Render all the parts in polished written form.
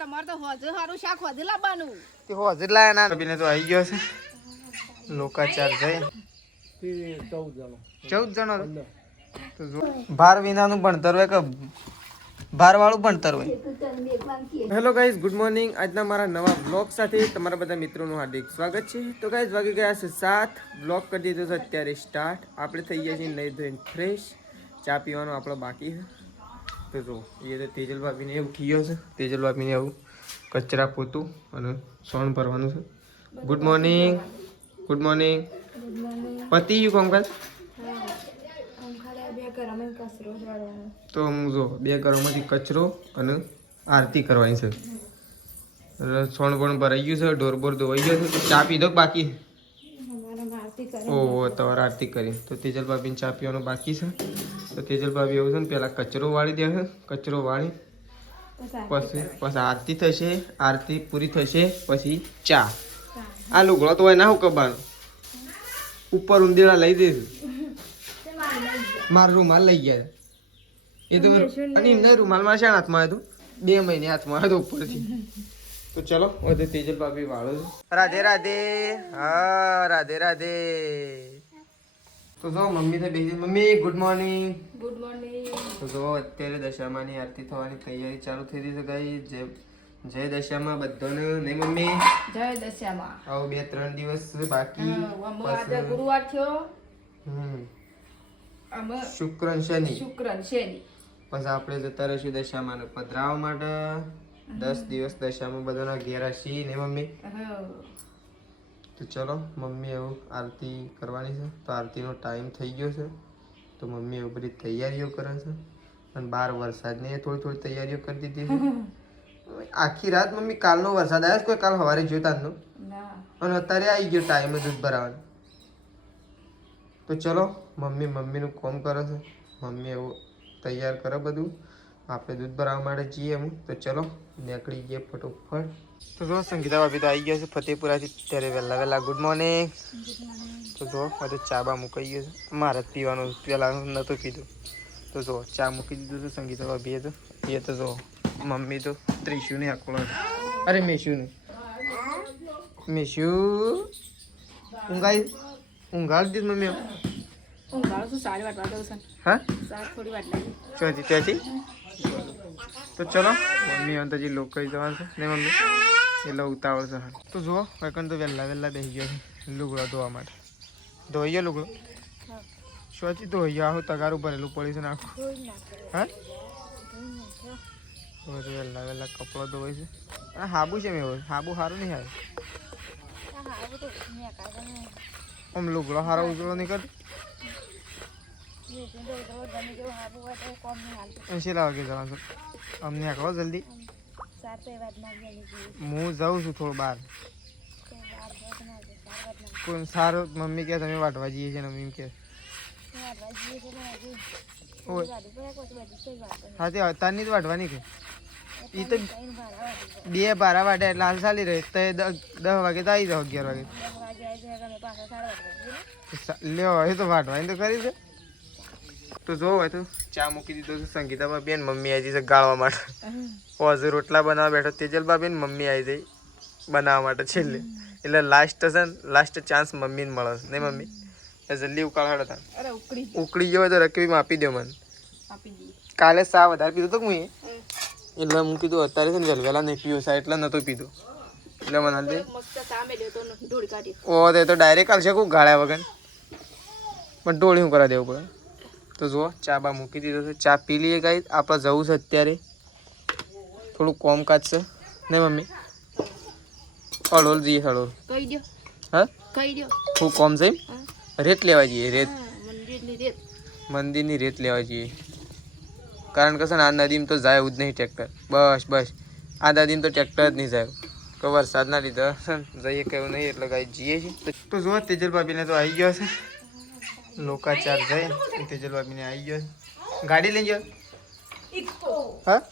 તમારે તો હોજે હારું શાક હોજે લાવવાનું તે હોજે લાયા ના રબીને તો આવી ગયો છે લોકાચાર જાય 14 જણો તો જો ભાર વિનાનું ભણતર હોય કે ભાર વાળું ભણતર હોય. Hello guys, good morning. આજના મારા નવા બ્લોગ સાથે તમારા બધા મિત્રોનું હાર્દિક સ્વાગત છે. તો ગાઈઝ વાગી ગયા છે 7. બ્લોગ કરી દીધો છે અત્યારે સ્ટાર્ટ. આપણે થઈ ગયા છીએ નહીં ધોઈને ફ્રેશ. ચા પીવાનું આપણો બાકી છે. તો જો એ તો તેજલ ભાભીને એવું ઉઠી ગયો છે. તેજલ ભાભીને એવું કચરા પોતું અને સોણ ભરવાનું છે. Good morning. Good morning. પતિ ગયું કામકાજ? તો હું જો 2 ઘરોમાંથી કચરો અને આરતી કરવાની છે. સોણ પણ ભરાઈ ગયું છે, ઢોર બોર ધોવાઈ ગયો છે. ચા પીધો બાકી? ઓહો, તમારે આરતી કરી. તો તેજલ ભાભીને ચા પીવાનું બાકી છે. તો તેજલ ભાભી એવું છે ને પહેલાં કચરો વાળી દે છે. કચરો વાળી પછી આરતી થશે. આરતી પૂરી થશે પછી ચા. આ લુગડો તો હોય ના હું કબાનો ઉપર ઉંદેડા લઈ દઈશું. મારો રૂમાલ લઈ ગયા એ તો અને એમને રૂમાલમાં છે હાથમાં હતું 2 મહિને હાથમાં હતો ઉપરથી. તો ચલો વધે તેજલ ભાભી વાળો છે. રાધે રાધે. હા રાધે રાધે. તો જો મમ્મી તો બેસી. Mummy good morning. Good morning. તો જો અત્યારે દશામાની આરતી થવાની તૈયારી ચાલુ થઈ રહી છે ગાઈ. જય દશામાં બધાને. નહીં મમ્મી? જય દશામાં. આવો 2-3 દિવસ બાકી. આજે ગુરુવાર થયો. શુક્ર શનિ. પછી આપણે જતા રહીશું દશામાં પધરાવા માટે. 10 દિવસ દશામાં બધાના ઘેર હશી ને મમ્મી? તો ચલો મમ્મી એવું આરતી કરવાની છે. તો આરતીનો ટાઈમ થઈ ગયો છે. તો મમ્મી એવું બધી તૈયારીઓ કરે છે. અને 12 વરસાદની થોડી તૈયારીઓ કરી દીધી છે. આખી રાત મમ્મી કાલનો વરસાદ આવ્યો કોઈ કાલ સવારે જોયો તારનો અને અત્યારે આવી ગયો ટાઈમે દૂધ ભરાવાનું. તો ચલો મમ્મીનું કોમ કરે છે. મમ્મી એવું તૈયાર કરે બધું. આપણે દૂધ ભરાવવા માટે જઈએ એમ. તો ચલો નીકળી ગઈએ ફટોફટ. તો જો સંગીતા ભાભી તો આવી ગયા છે ફતેપુરાથી. ત્યારે વહેલા ગુડ મોર્નિંગ. તો જો બધું ચા બા મુકાઈ ગયો છે. મારે જ પીવાનું પહેલાં નહોતું પીધું. તો જો ચા મૂકી દીધું છે સંગીતા ભાભીએ. તો એ તો જો મમ્મી તો ત્રિશુને આખો. અરે મેશુને ઊંઘાડી દીધું મમ્મી. હા ત્યાંથી. તો ચલો મમ્મી હવે હજી લોકો કહી જવાનું છે ને મમ્મી એટલે ઉતાવળ છે. તો જુઓ વૈકણ તો વહેલા બેસી ગયો છે લુગડો ધોવા માટે. ધોઈ ગયો લુગડો? શોથી ધોઈ ગયો. આખું તગારું ભરેલું પડી છે ને આખું. હા વહેલા કપડો ધોવાય છે. હા હાબુ છે મેં હાબુ સારું નહીં આવે. આમ લુગડો સારો ઉજળો નહીં કરતો. 80 વાગે જવાનું. અમને આકલો જલ્દી. હું જાઉં છું થોડું બહાર. કોઈ સારું મમ્મી કે તમે વાટવા જઈએ છીએ ને મમ્મી કે હા તે અત્યારની જ વાટવાની કે એ તો 2 12 વાટે એટલે હાલ ચાલી રહે. તો 10 વાગે તો આવી જાઓ. 11 વાગે લ્યો એ તો વાટવાની તો કરી છે. તો જો હોય તો ચા મૂકી દીધો છે સંગીતા ભાભી. મમ્મી આવી જશે ગાળવા માટે. હજુ રોટલા બનાવવા બેઠો તેજલ ભાભી ને મમ્મી આવી જઈ બનાવવા માટે છેલ્લે. એટલે લાસ્ટ છે ને લાસ્ટ ચાન્સ મમ્મીને મળે છે નહીં મમ્મી? જલ્દી ઉકાળાડો હતા. ઉકળી ગયો હોય તો રકબીમાં આપી દો મને. કાલે સા વધારે પીધું તો હું એટલે હું કીધું અત્યારે છે ને વહેલા નહીં પીવું સા એટલે નહોતું પીધું. એટલે મને હાલ દે. ઓ તે તો ડાયરેક્ટ હાલશે કોઈ ગાળ્યા વગર. પણ ઢોળી શું કરા દેવું પડે. તો જુઓ ચા બા મૂકી દીધો છે. ચા પી લઈએ ગાઈ. આપણે જવું છે અત્યારે થોડું કોમકાજ છે નહીં મમ્મી? હળોલ જઈએ. હળોલ હા હું કોમ છે રેત લેવા જઈએ. રેત મંદિરની રેત લેવા જઈએ. કારણ કે છે ને આ નદીમાં તો જાય જ નહીં ટ્રેક્ટર. બસ આ નદીમાં તો ટ્રેક્ટર જ નહીં જાય. તો વરસાદના લીધે જઈએ કયું નહીં એટલે ગાઈ જઈએ છીએ. તો જુઓ તેજલ ભાભીને તો આવી ગયો છે લોકાચાર જાય. તેજલ ભાભીને આવી ગયો છે. ગાડી લઈ ગયો. હા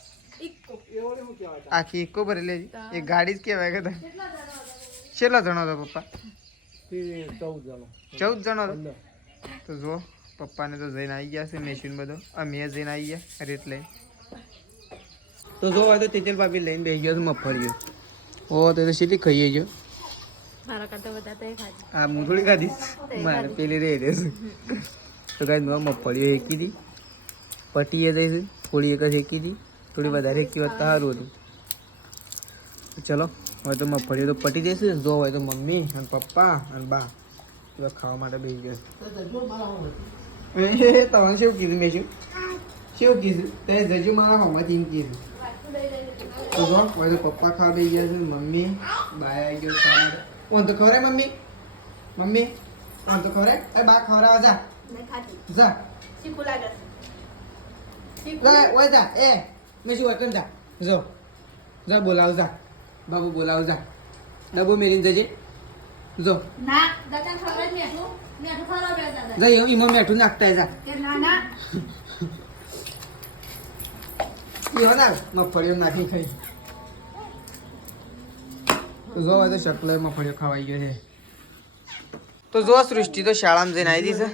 આખી ઇકો ભરી લેજી. એ ગાડી જ કહેવાય કે કેટલા જણો હતો પપ્પા? 14 જણો હતો. તો જુઓ પપ્પાને તો જઈને આવી ગયા છે મેશીન બધો. અમે જઈને આવી ગયા રેત લઈ. તો તો જો હોય તો તેજલ ભાભી લઈને બેસી ગયો મફળિયો. ઓ તો સીધી ખાઈએ ગયો. મારા કરતા બધા તો ખાધી. આ હું થોડી ખાધી મારે પેલી રે રહેશે. તો કાંઈ મફળીઓ શેકી હતી પટીએ જઈશું થોડી એક જ શેકી હતી થોડી વધારે શેકી હોત તો સારું હતું. ચલો હવે તો મફળીઓ તો પટી દેશે. જો હોય તો મમ્મી અને પપ્પા અને બા બધા ખાવા માટે બેસી ગયા. તમારે શું કીધું મેં શું કીધું તે જજુ મારા હોમાંથી એમ કીધું. તો જો હોય તો પપ્પા ખાવા બેસી ગયા છે મમ્મી બા આવી ગયો ખાવા માટે. કોણ તો ખવરે મમ્મી મમ્મી કોણ તો ખવરે એ બા ખવરાવા જા જા ઓય જા એ મેં શું વતન જા જો જા બોલાવ જા બાબુ બોલાવ જા ડબ્બો મેરીને જજે જો ના દાદા ખબર મેઠું ખવડાવ દાદા જા એમાં મેઠું નાખતા જા કે ના ના યો ના મફળીઓ નાખી ખાઈ. તો જો હવે તો શકલો મફળીઓ ખવાઈ ગયો છે. તો જો સૃષ્ટિ તો શાળામાં જઈને આવી છે.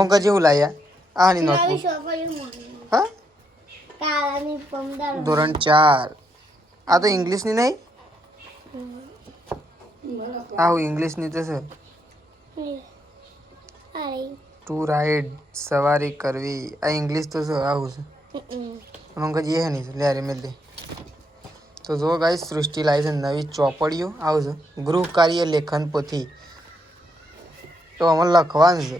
ઓંકા જેવું લાયા આની નોટબુક હા ધોરણ 4 આ તો ઇંગ્લિશની નહીં આવું ઇંગ્લિશની તો છે. ટુ રાઈડ સવારી કરવી આ ઇંગ્લિશ તો છે આવું છે. ઓંકા જે હે નહીં લે રે મેલ દે. તો જો ગાઈસ સૃષ્ટિ લાવી છે નવી ચોપડીઓ આવું છે ગૃહ કાર્ય લેખન પોથી. તો અમારે લખવાનું છે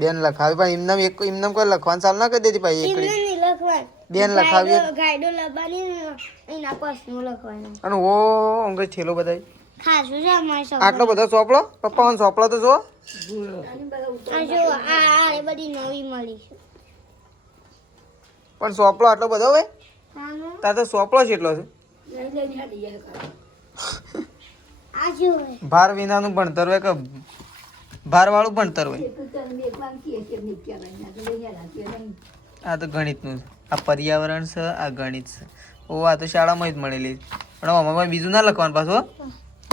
બેન લખાવી પણ એમને એક એમને કોઈ લખવાનું ચાલુ ના કરી દેતી ભાઈ એકડી બેન લખાવી અને ઓ અંગે થેલો બધાય આટલો બધો ચોપડો પપ્પા મને ચોપડો તો જો પણ ચોપડો આટલો બધો હોય તાર તો ચોપડો છે એટલો છે. ભાર વિનાનું ભણતર હોય કે ભાર વાળું ભણતર હોય. આ તો ગણિતનું છે આ પર્યાવરણ છે આ ગણિત છે. ઓ આ તો શાળામાં જ મળેલી પણ આમાં બીજું ના લખવાનું પાછું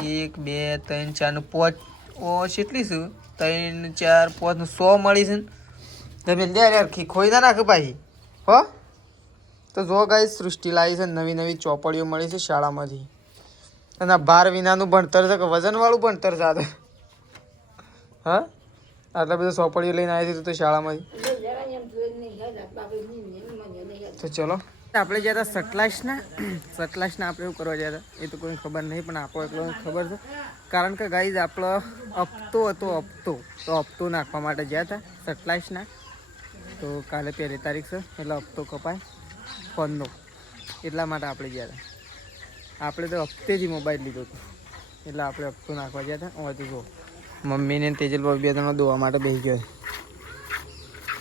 1 2 3 4 નું 5 ઓ કેટલી છે 3 4 5 નું 100 મળી છે ને તમે લે યાર ખોઈ ના નાખે પાછી હો. તો જો ગાઈસ સૃષ્ટિ લાવી છે નવી ચોપડીઓ મળી છે શાળામાંથી અને આ ભાર વિનાનું ભણતર છે કે વજનવાળું ભણતર છે આ તો હા આટલા બધા ચોપડીઓ લઈને આવી હતી તો શાળામાંથી. તો ચલો આપણે ગયા હતા સતલાસના આપણે એવું કરવા ગયા હતા એ તો કોઈ ખબર નહીં પણ આપણો એટલો ખબર છે કારણ કે ગાઈઝ આપણો હપ્તો હતો તો હપ્તો નાખવા માટે ગયા હતા સતલાસના. તો કાલે 1 તારીખ છે એટલે હપ્તો કપાય ફોનનો એટલા માટે આપણે ગયા હતા. આપણે તો હપ્તેથી મોબાઈલ લીધો હતો એટલે આપણે હપ્તો નાખવા ગયા હતા. હવે તો જો મમ્મીને તેજલ બે જણો દોવા માટે બેસી ગયો.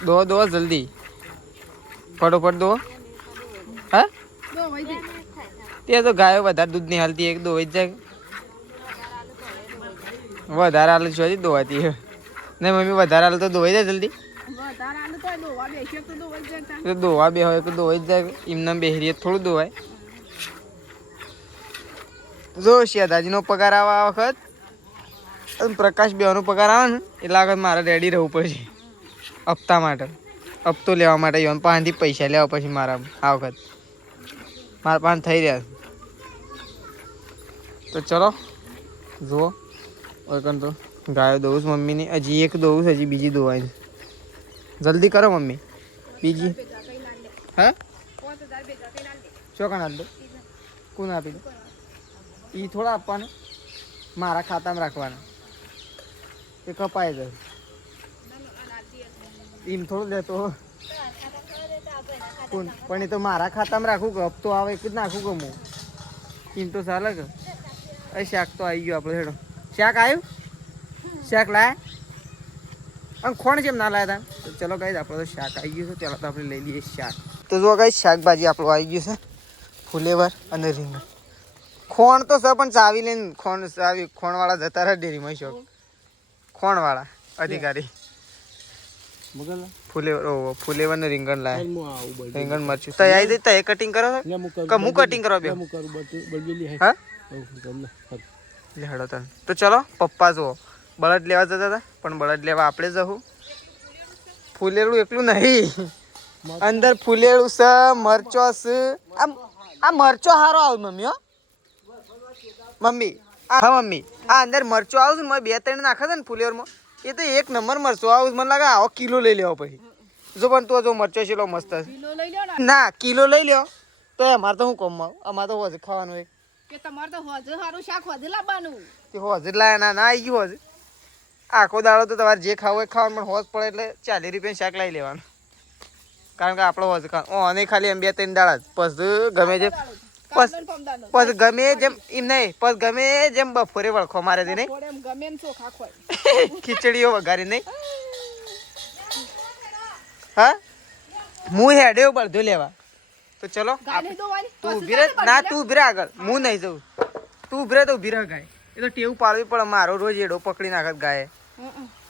દો જલ્દી ફટોફટ દો. હા તે તો ગાયો વધારે દૂધ નહીં હાલતી એક દોવાઈ જ જાય વધારે હાલ છો દોવાતી નહીં મમ્મી વધારે હાલ તો દોવાઈ જાય જલ્દી દોવા બે હોય તો દોવાઈ જ જાય એમને બેહરીએ થોડું દોવાય. જો શિયાદાજીનો પગાર આવે આ વખત પ્રકાશ બેવાનો પગાર આવે ને એટલે આગળ મારે રેડી રહેવું પડશે હપ્તા માટે હપ્તો લેવા માટે યોન પાસેથી પૈસા લેવા પછી મારા આ વખત મારા પાસે થઈ રહ્યા. તો ચલો જુઓ ઓકન તો ગાયો દઉં છું મમ્મીની હજી એક દોવું છે હજી બીજી દોવાય જલ્દી કરો મમ્મી બીજી હા ચોકણ આપી દો કોણ આપી દો એ થોડા આપવાના મારા ખાતામાં રાખવાના એ કપાય જાય એમ થોડું લેતો પણ એ તો મારા ખાતામાં રાખું કે હપ્તો આવે એક જ નાખું કે હું એમ તો ચાલે કે એ શાક તો આવી ગયો આપણે હેડો શાક આવ્યું શાક લાયા અને ખોણ કેમ ના લાયા હતા. તો ચલો ગાઈસ આપણે તો શાક આવી ગયું છે ચાલો તો આપણે લઈ લઈએ શાક. તો જો ગાઈસ શાકભાજી આપણું આવી ગયું છે ફુલેવર અને રીંગણ ખોણ તો છે પણ ચાવી લઈને ખોણવાળા જતા રહ્યા ડેરીમાં શોખ ખોણવાળા અધિકારી ફુલેવર ને રીંગણ લાયા રીંગણ મરચું તો આવી જઈ તો એ કટિંગ કરો કે હું કટિંગ કરવા બે હા હેડો તને. તો ચલો પપ્પા જુઓ બળદ લેવા જતા હતા પણ બળદ લેવા આપણે જવું ફુલેરું એકલું નહીં અંદર ફૂલેલું છે, મરચો છે. આ મરચો હારો આવ મમ્મી. હો મમ્મી, હા મમ્મી, આ અંદર મરચો આવું ને બે ત્રણ નાખે છે ને ફુલેવરમાં, એ તો એક નંબર મરચો આવું. મને લાગે આવો કિલો લઈ લેવો પછી. જો પણ તો જો મરચો છે મસ્ત ના, કિલો લઈ લ્યો તો અમારે તો હું કોમમાં અમારે તો હોજ ખાવાનું એક કે તમારે તો હોજ સારું શાક હોજ લાવવાનું. તે હોજ લાયા ના આવી ગયું હોજ. આખો દાડો તો તમારે જે ખાવું હોય ખાવાનું, પણ હોજ પડે એટલે 40 રૂપિયા શાક લઈ લેવાનું. કારણ કે આપણો હોજ ખાવાનું અને ખાલી એમ 2-3 દાડા પછી ગમે છે. પછી ગમે જેમ એમ નહીં, પછી ગમે જેમ બપોરે વળખો મારે છે નહીં, ખીચડીઓ વઘારી નહીં. હા હું હેડ્યો બધું લેવા. તો ચલો તું ઉભી રહે. ના તું ઉભી રહે આગળ, હું નહીં જઉં. તું ઉભી રહે તો ઉભી રહે. ગાય એ તો ટેવું પાડવી પડે. મારો રોજ એડો પકડી નાખત ગાય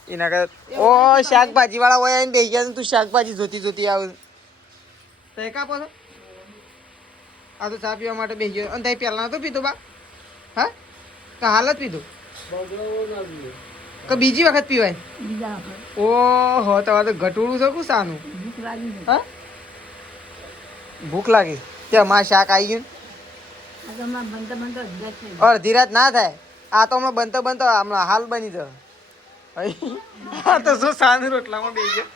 એના કર. ઓ શાકભાજી વાળા હોય આવીને બેસી ગયા. તું શાકભાજી જોતી જોતી આવ તો કાપો છો. આ તો ચા પીવા માટે બેસી ગયો. અને ત્યાં પહેલા નતો પીધો બા? હા તો હાલ જ પીધું કે બીજી વખત પીવાય? ઓહો તમારે તો ઘટોળું છે. કું સાનું હા ભૂખ લાગી ત્યાં માં શાક આવી ગયું. અડધી રાત ના થાય. આ તો હમણાં બનતો બનતો હમણાં હાલ બની જાય. હા તો શું સાનું રોટલામાં બેસી ગયો.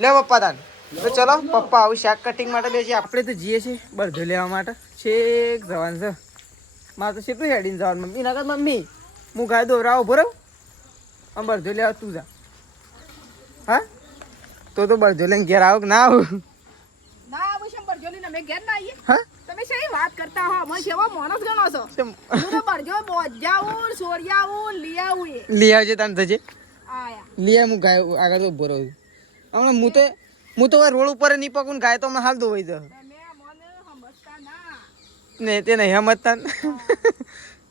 લે પપ્પા તાન તો ચલો પપ્પા આવું શાક કટિંગ માટે બેસી. આપણે તો જઈએ છીએ બળધો લેવા માટે. છેક જવાનું છે મારે તો કેટલું હેડીને જવાનું. મમ્મી ના કર મમ્મી હું ગાય દોરાવો ઉભો રહું. આમ બળધો લેવા તું જા. હા તો બળધો લઈને ઘેર આવો કે ના આવું? ના આવું છે બળજો લઈને અમે ઘેર ના આવીએ. હા તમે શી વાત કરતા હો? મને સેવા માણસ ગણો છો. હું તો બળજો બોજાવું સોરિયાવું લઈ આવું. લઈ આવજે તાન થજે આયા લઈ આવ. હું ગાય આગળ ઉભો રહું. હમણાં હું તો રોડ ઉપર નહીં પકું ગાય તો હમણાં હાલ ધોવાઈ જાય. નહીં તે નહીં સમજતા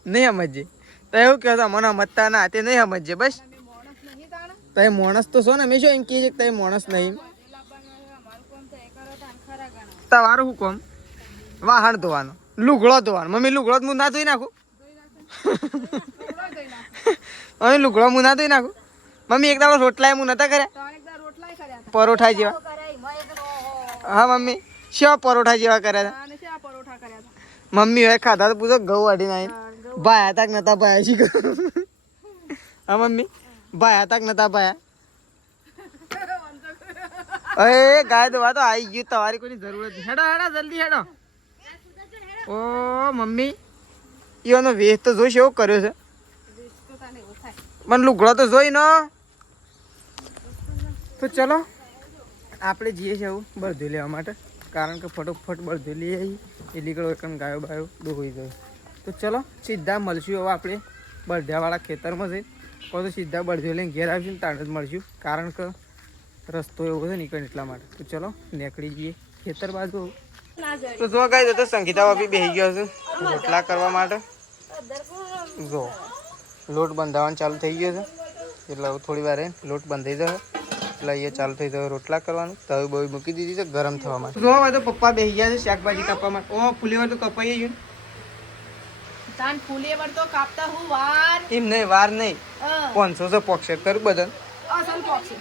નહીં સમજે તો એવું કહેતો મને સમજતા ના. તે નહીં સમજે બસ. તો માણસ તો છો ને. અમે શું એમ કહે છે કે તમે માણસ નહીં? તમારું શું કોમ? વાહણ ધોવાનું, લુગડો ધોવાનું. મમ્મી લુગડો હું ના ધોઈ નાખું? મમ્મી લુગડો હું ના ધોઈ નાખું? મમ્મી એક દાડો રોટલા હું નતા કર્યા? પરોઠા જેવા. હા મમ્મી શેવા પરોઠા જેવા કર્યા હતા? મમ્મી હવે ખાધા તો પૂછો ઘઉં વાઢીને આવીને ભાયા તાક નતા ભાયા શીખ. હા મમ્મી ભાયા તાક નતા ભાયા. અરે ગાય દોવા તો આવી ગયું. તમારી કોઈની જરૂર નથી. હેડો હેડો જલ્દી હેડો. ઓ મમ્મી એનો વેસ્ટ તો જોઈશ એવો કર્યો છે. મને લુગડો તો જોઈ ન. તો ચલો આપણે જઈએ છીએ એવું બળધો લેવા માટે. કારણ કે ફટોફટ બળધો લઈ આવી એટલે કડો એકમ ગાયો બાયો ડૂબી ગયો. તો ચલો સીધા મળશું હવે આપણે બળધાવાળા ખેતરમાં જઈને. તો સીધા બળધો લઈને ઘેર આવીશું ને તાણ જ મળશું. કારણ કે રસ્તો એવો છે નીકળે એટલા માટે. તો ચલો નીકળી જઈએ ખેતર બાજુ. તો જો ગાય તો સંગીતા ભાભી બેસી ગયો છે રોટલા કરવા માટે. જો લોટ બંધાવવાનું ચાલુ થઈ ગયો છે એટલે હવે થોડી વાર લોટ બંધાઈ જશે એટલે અહીંયા ચાલુ થઈ જશે રોટલા કરવાનું. તવી બવી મૂકી દીધી છે ગરમ થવા માટે. જો હવે તો પપ્પા બેસી ગયા છે શાકભાજી કાપવા માટે. ઓ ફુલેવર તો કપાઈ ગયું. તાન ફુલેવર તો કાપતા હું વાર એમ નહીં વાર નહીં 500 છે પોક્ષેટ કરું બદન. અસલ પોક્ષે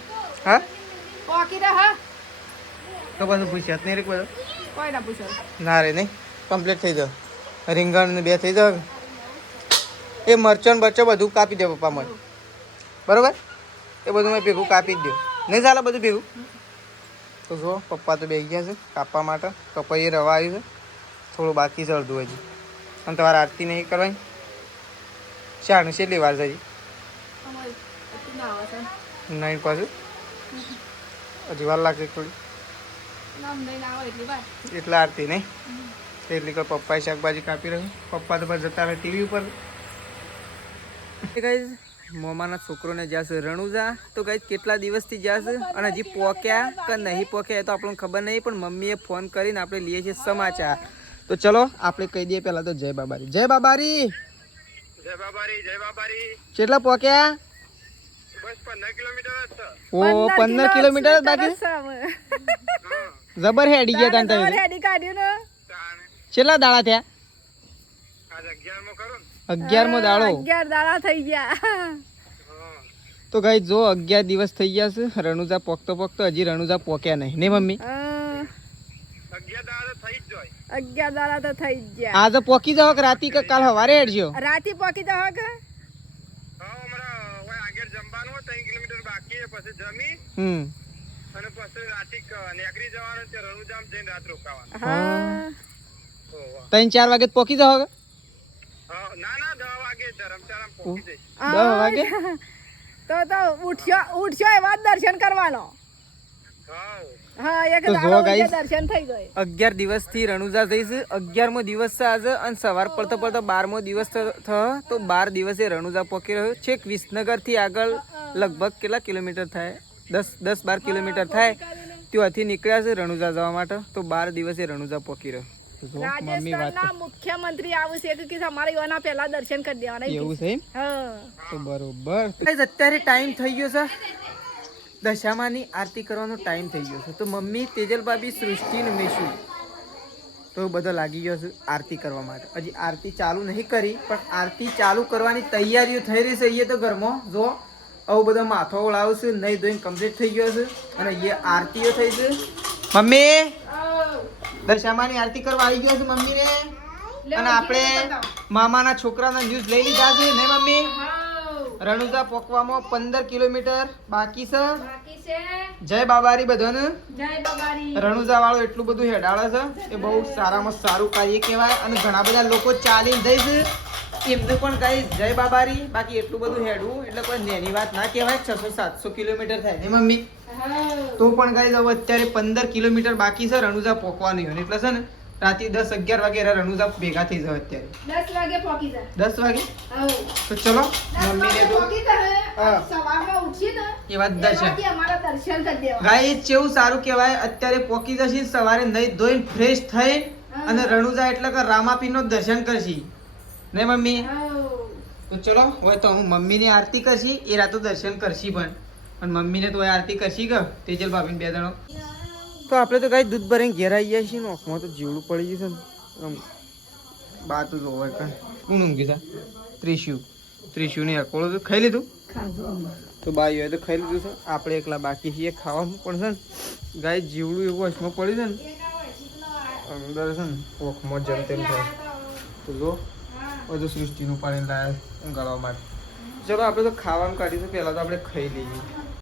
હા પોકી રે. હા તો બધું પૂછ્યા નહીં રે બધું કોઈ ના પૂછો ના રે નહીં કમ્પ્લીટ થઈ જાય. રીંગણ ને 2 થઈ જાય. એ મરચો ને બરચો બધું કાપી દે પપ્પા મને બરોબર. એ બધું મેં ભેગું કાપી જ દઉં. નહીં ચાલે બધું ભેગું. તો જો પપ્પા તો બેસી ગયા છે કાપવા માટે. કપાઈ રવા આવ્યું છે થોડું બાકી છે અડધું હજી. અને તમારે આરતી નહીં કરવાની? શાનું છેલ્લી વાર છે નહીં પાછું હજી વાર લાગશે થોડી. એટલે આરતી નહીં એટલી કોઈ પપ્પાએ શાકભાજી કાપી રહ્યું. પપ્પા તો બસ જતા રહે ટીવી ઉપર. મોમાના છોકરોને જશે રણુજા. તો કઈ કેટલા દિવસથી જશે અને હજી પોક્યા કે નહીં પોક્યા એ તો આપણને ખબર નહીં. પણ મમ્મીએ ફોન કરીને આપણે લઈએ છીએ સમાચાર. તો ચલો આપણે કહી દઈએ પહેલા તો જય બાબારી. જય બાબારી. જય બાબારી. જય બાબારી. કેટલા પોક્યા? બસ 15 કિલોમીટર જ. ઓ 15 કિલોમીટર જ બાકી જબર હેડી ગયા તાન તમે. હેડી કાઢ્યું ને કેટલા દાડા થયા? આજ 11મો દાડો. 11 દાડા થઈ ગયા. તો ગાઈ જો 11 દિવસ થઈ ગયા છે રણુજા પોકતો હજી રણુજા પોક્યા નહીં ને મમ્મી 11 દાડા તો થઈ જ ગયા. આજે પોકી જાવ કે રાતી કે કાલ સવારે હેડજો રાતી પોકી જાવ કે હા 3-4 વાગે પોકી જાવ કે 10 વાગે તો ઉઠ્યો એવા જ દર્શન કરવાનો. હા એક તો જો દાડો guys, દર્શન થઈ ગયે. 11 દિવસથી રણુજા જઈશ 11મો દિવસ છે આજે અને સવાર પડતો 12મો દિવસ થયો તો 12 દિવસે રણુજા પહોંચી રહ્યો છેક વિસનગર થી આગળ લગભગ કેટલા કિલોમીટર થાય 10-12 કિલોમીટર થાય ત્યાંથી નીકળ્યા છે રણુજા જવા માટે તો 12 દિવસે રણુજા પહોંચી રહ્યો. રાજસ્થાનના મુખ્યમંત્રી આવું છે કે અમારે એના પહેલા દર્શન કરી દેવાના એવું છે હા તો બરોબર અત્યારે ટાઈમ થઈ ગયો છે દશામાની આરતી કરવાનો ટાઈમ થઈ ગયો છે તો મમ્મી તેજલ ભાભી સૃષ્ટિ ને મેશુ તો બધો લાગી ગયો છે આરતી કરવા માટે. હજી આરતી ચાલુ નહીં કરી પણ આરતી ચાલુ કરવાની તૈયારીઓ થઈ રહી છે. એ તો ઘરમાં જો આવું બધો માથો ઓળાવું છે નહીં ધોઈને કમ્પ્લીટ થઈ ગયો છે અને એ આરતીઓ થઈ છે. મમ્મી દશામાની આરતી કરવા આવી ગયા છે મમ્મી ને અને આપણે મામાના છોકરાના ન્યૂઝ લઈ લીધા છે ને મમ્મી. રણુજા પોકવામાં 15 કિલોમીટર બાકી છે. જય બાબારી બધાને. રણુજા વાળો એટલું બધું હેડાળે છે એ બહુ સારામાં સારું કાર્ય કહેવાય અને ઘણા બધા લોકો ચાલીને જાય છે એમને પણ કઈ જય બાબારી. બાકી એટલું બધું હેડવું એટલે કોઈ નાની વાત ના કહેવાય. 600-700 કિલોમીટર થાય ને મમ્મી તો પણ કઈ હવે અત્યારે 15 કિલોમીટર બાકી છે રણુજા પોકવાની હોય એટલે છે ને રાતે 10-11 વાગે રણુજા ભેગા થઈ જાય. અત્યારે 10 વાગે પોકી જાય. 10 વાગે તો ચલો મમ્મીને તો સવારમાં ઉઠીને એ વાત દર્શન અમારા દર્શન કરી દેવા. ગાઈસ કેવું સારું કહેવાય અત્યારે પોકી જશી સવારે નહીં ધોઈને ફ્રેશ થઈ અને રણુજા એટલે કે રામાપીરનો દર્શન કરશી ને મમ્મી. તો ચલો હોય તો હું મમ્મીની આરતી કરશી એ રાતો દર્શન કરશી પણ અને મમ્મીને તો આરતી કરશી કે તેજલ ભાભીને 2 જણો. તો આપણે તો ગાઈ દૂધ ભરીને ઘેર આવી ગયા છીએ નોખમાં તો જીવડું પડી ગયું છે ને બા તો જોવે કે હું ઊંઘી ત્રિશુની અકોળો તો ખાઈ લીધું તો બાઈ હોય તો ખાઈ લીધું છે. આપણે એકલા બાકી છીએ ખાવામાં પણ છે ને ગાય જીવડું એવું વચમાં પડ્યું છે ને અંદર છે ને ઓખમાં જેમ તેમ થાય તો જો બધું સૃષ્ટિનું પાણી લાવે ગળવા માટે. ચલો આપણે તો ખાવાનું કાઢીશું પહેલાં તો આપણે ખાઈ લઈએ.